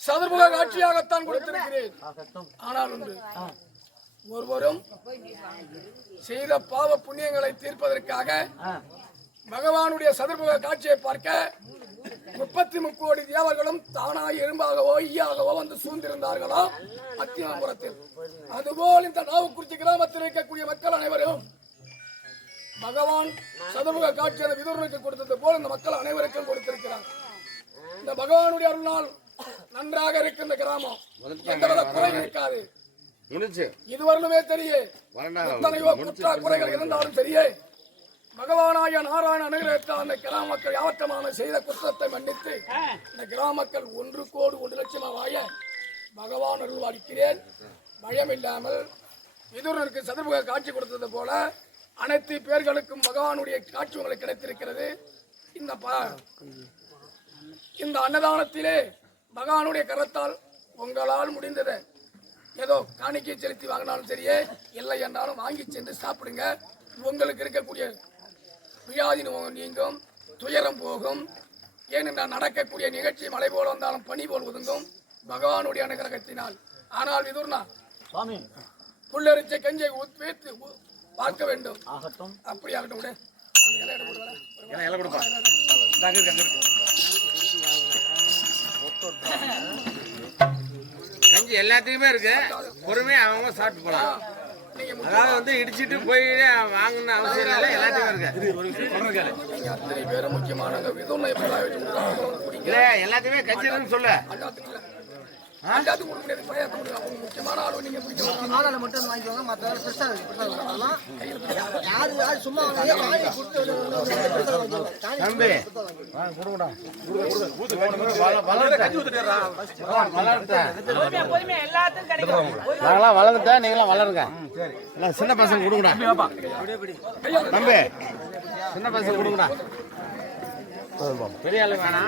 சதுர்முக காட்சியாகத்தான் கொடுத்திருக்கிறேன். ஆனால் உண்டு. ஒருவரும் செய்த பாவ புண்ணியங்களை தீர்ப்பதற்காக பகவானுடைய சதுர்முக காட்சியை பார்க்க முப்பத்தி முக்கோடி தேவர்களும் தானாய் எறும்பாகவோ ஈயாகவோ வந்து சூழ்ந்திருந்தார்களோ? அத்தியமபுரத்தில் அதுபோல் இந்த நாவுக்குறிச்சி கிராமத்தில் இருக்கக்கூடிய மக்கள் அனைவரும் பகவான் சதுர்முக காட்சி அந்த விதுரனுக்கு கொடுத்தது போல் இந்த மக்கள் அனைவருக்கும் கொடுத்திருக்கிறார். இந்த பகவானுடைய அருளால் நன்றாக இருக்கு இந்த கிராமம் எந்தவித குறை இருக்காது. இதுவரையிலுமே தெரியே எத்தனையோ குறைகள் இருந்தாலும் சரியே பகவானாய நாராயண அனுகிரகத்தால் அந்த கிராம மக்கள் யாவற்றமான செய்த குற்றத்தை மன்னித்து இந்த கிராம மக்கள் ஒன்று கோடி ஒன்று லட்சமா வாய பகவான் அருள் வாடிக்கிறேன் பயம் இல்லாமல் விதுரனுக்கு சதுர்முக காட்சி கொடுத்தது போல அனைத்து பேர்களுக்கும் பகவானுடைய காட்சி உங்களுக்கு கிடைத்திருக்கிறது. இந்த இந்த அன்னதானத்திலே பகவானுடைய கரத்தால் உங்களால் முடிந்தது ஏதோ காணிக்கை செலுத்தி வாங்கினாலும் சரியே இல்லை என்றாலும் வாங்கி சென்று சாப்பிடுங்க. உங்களுக்கு இருக்கக்கூடிய வியாதி நீங்கும் துயரம் போகும். ஏனென்றால் நடக்கக்கூடிய நிகழ்ச்சி மழை போல வந்தாலும் பனி போல் ஒதுங்கும். பகவானுடைய அனுகிரகத்தினால். ஆனால் விதுர்னா சுவாமி. புல்லரிச்ச கஞ்சை ஊத் வைத்து ஊ- பார்க்க வேண்டும். ஆகட்டும். அப்படி ஆகட்டும் விடு. இலை கொடுப்பா கஞ்சி எல்லாத்துக்குமே இருக்கு பொறுமையா அவங்க சாப்பிட்டு போலாம் அதாவது வந்து இடிச்சிட்டு போய் வாங்கணும்னு அவசியம் இல்லை எல்லாத்தையும் இருக்கு அத்தனை பேரும் முக்கியமான இல்ல எல்லாத்தையுமே கஞ்சி சொல்லு அண்டாத்துக்கு இல்ல. அண்டாத்துக்கு கொடுக்க முடியாது பழைய கொடுக்கலாம் அவங்க முக்கியமான ஆளு நீங்க பிடிக்கணும் ஆளால மட்டும் வாங்கிக்கோங்க மற்ற பெருசா இருக்கு பெருசா வாங்கலாம். யாரு யாரு சும்மா வாங்க வாங்கி கொடுத்து பெருசா வாங்கிக்கோங்க. காணி தம்பி. நாங்களாம் வளர்ந்துட்டேன் நீங்களாம் வளருங்க. சின்ன பசங்க கொடுங்கடா. தம்பி சின்ன பசங்க கொடுங்கடா. பெரிய ஆளு வேணாம்